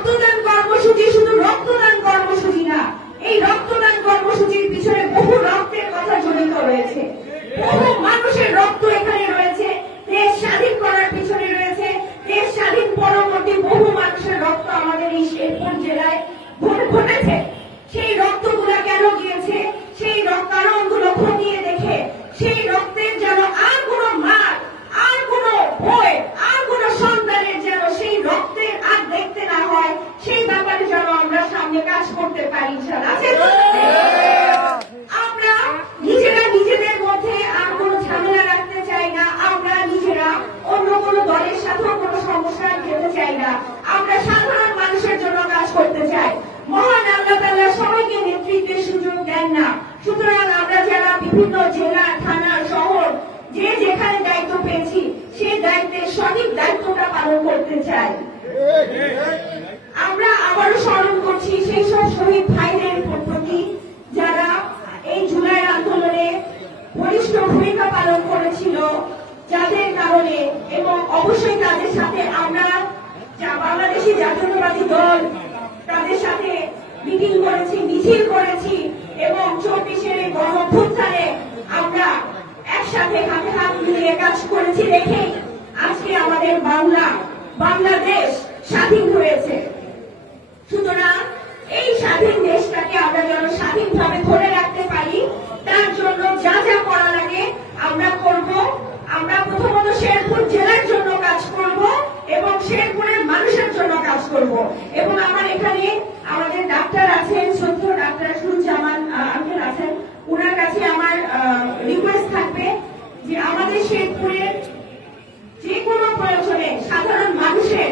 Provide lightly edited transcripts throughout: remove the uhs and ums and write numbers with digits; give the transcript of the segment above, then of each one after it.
রক্তদান কর্মসূচি শুধু রক্তদান কর্মসূচি না, এই রক্তদান কর্মসূচির পিছনে বহু রক্তের কথা জড়িত রয়েছে, বহু মানুষের রক্ত এখানে রয়েছে। দেশ স্বাধীন করার পিছনে রয়েছে, দেশ স্বাধীন পরবর্তী বহু মানুষের রক্ত আমাদের এই শেরপুর জেলায় ঘটেছে। সেই রক্তগুলা কেন গিয়েছে, সেই কারণগুলো খতিয়ে দেখে সেই রক্তের যেন আর কোনো মা, আর কোনো বই, আর কোনো সন্তানের যেন সেই রক্তের আর দেখতে না হয়, সেই ব্যাপারে যেন আমরা সামনে কাজ করতে পারি। আমরা নিজেরা নিজেদের মধ্যে আর কোনো ঝামেলা রাখতে চাই না, আমরা নিজেরা অন্য কোনো দলের সাথেও কোনো সমস্যা যেতে চাই না, আমরা সাধারণ মানুষের জন্য কাজ করতে চাই। মহান আল্লাহ তাআলা সবাইকে নেতৃত্বের সুযোগ দেন না, সুতরাং আমরা যারা বিভিন্ন জেলা, থানা, শহর যে যেখানে দায়িত্ব পেয়েছি সেই দায়িত্বের সঠিক দায়িত্বটা পালন করতে চাই। আমরা আবারও স্মরণ করছি সেই সব শহীদ ভাইদের প্রতি যারা এই জুলাই আন্দোলনে বলিষ্ঠ ভূমিকা পালন করেছিল, যাদের কারণে, এবং অবশ্যই তাদের সাথে আমরা বাংলাদেশি জাতীয়তাবাদী দল তাদের সাথে মিটিং করেছি, মিছিল করেছি, এবং 24-এর এই গণঅভ্যুত্থানে আমরা একসাথে হাতে হাত মিলিয়ে কাজ করেছি দেখে আজকে আমাদের বাংলাদেশ স্বাধীন হয়েছে। সুতরাং এই স্বাধীন দেশটাকে আমরা যেন স্বাধীনভাবে ধরে রাখতে পারি, তার জন্য যা যা করা লাগে আমরা করব। আমরা প্রথমত শেরপুর জেলার জন্য কাজ করব এবং শেরপুরের মানুষের জন্য কাজ করব। এবং আমার এখানে আমাদের ডাক্তার আছেন, শ্রদ্ধ ডাক্তার সুরুজ্জামান আঙ্কেল আছেন, ওনার কাছে আমার রিকোয়েস্ট থাকবে যে আমাদের শেরপুরের যে কোনো প্রয়োজনে সাধারণ মানুষের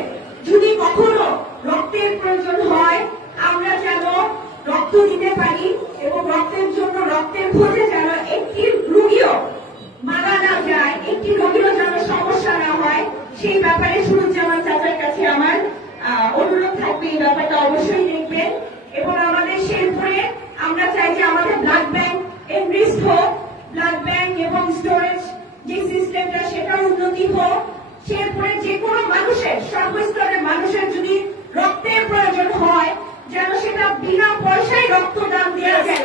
যদি কখনো রক্তের প্রয়োজন হয় আমরা যেন রক্ত দিতে পারি, এবং রক্তের জন্য রক্তের খোঁজে যেন একটি রোগীও মারা না যায়, একটি রোগীও যেন সমস্যা না হয়, সেই ব্যাপারে সুরুজ্জামান চাচার কাছে আমার অনুরোধ থাকবে এই ব্যাপারটা অবশ্যই দেখবেন। এবং আমাদের শেরপুরে আমরা চাই যে আমাদের ব্লাড ব্যাংক এনরিচড হোক, ব্লাড ব্যাংক এবং স্টোরেজ যে সিস্টেমটা সেটা উন্নতি হোক। শেরপুরে যে কোনো মানুষের, সর্বস্তরের মানুষের যদি রক্তের প্রয়োজন হয় যেন সেটা বিনা পয়সায় রক্তদান দেওয়া যায়,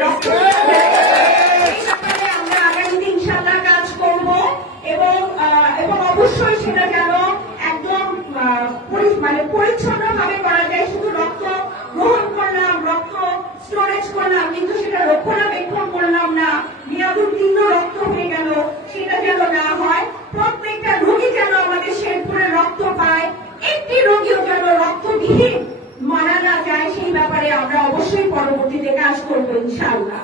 আমরা আগামী ইনশাআল্লাহ কাজ করব। এবং অবশ্যই সেটা যেন একদম পরিচ্ছন্ন ভাবে করা যায়। শুধু রক্ত গ্রহণ করলাম, রক্ত স্টোরেজ করলাম, কিন্তু সেটা রক্ষণাবেক্ষণ করলাম না, মেয়াদোত্তীর্ণ রক্ত হয়ে গেল, সেটা যেন না হয়। প্রত্যেকটা রোগী যেন আমাদের শেরপুরে রক্ত পায়, একটি রোগীও যেন রক্তবিহীন মারা না যায়, সেই ব্যাপারে আমরা অবশ্যই পরবর্তীতে কাজ করবো ইনশাআল্লাহ।